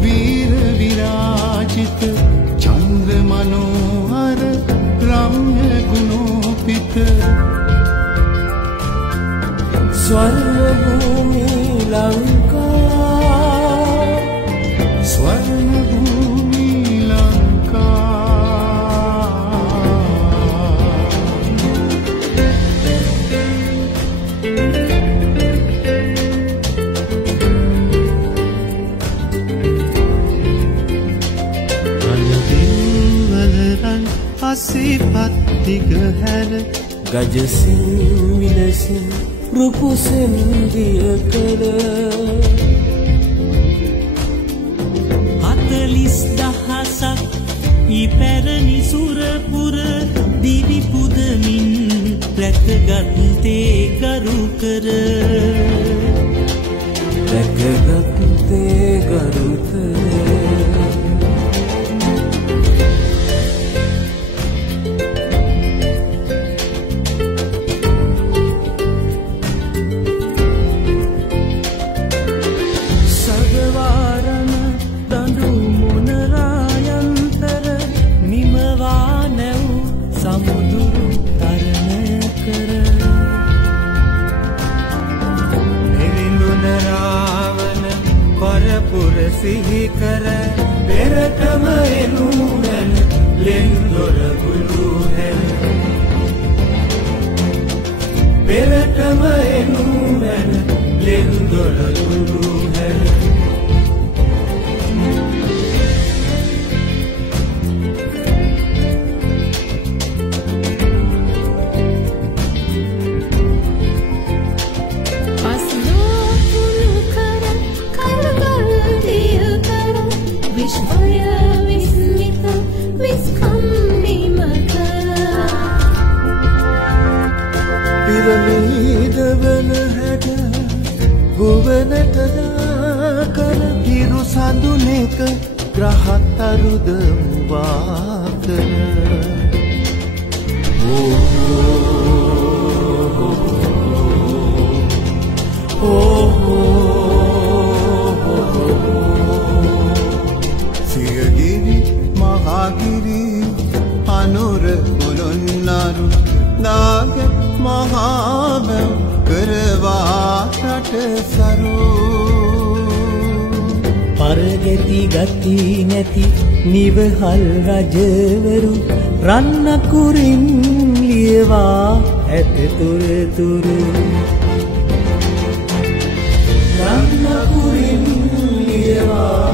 वीर विराजित चंद्र मनोहर रम्य गुणोपित स्वर्णभूमि लंका स्वर्णभूमि लंका සිපත්තිගහැර ගජසින් විලසින් රුපුසෙන් දිය කර 40,000ක් ඉපැරණි සුරපුර දිවි පුදමින් රැකගත්තේ ගරු කර රැකගත්තේ ගරු කර සිහි කර පෙරටම එනුනැන ලෙන්දොර ගුළු හැර පෙරටම එනුනැන ලෙන්දොර ගුළු හැර පිරමීඩවන හැඩ ගුවනටදා කර හිරු සඳුනෙක ග්‍රහත්තරුද මුවා කර සියගිරි මහගිරි අනුර පොළොන්නරු නාග මහාබ කරවා රට සරු පරගෙති ගති නැති නිවහල් රජවරු රන්නකුරින් ලියවා ඇත තුරතුරු රන්නකුරින් ලියවා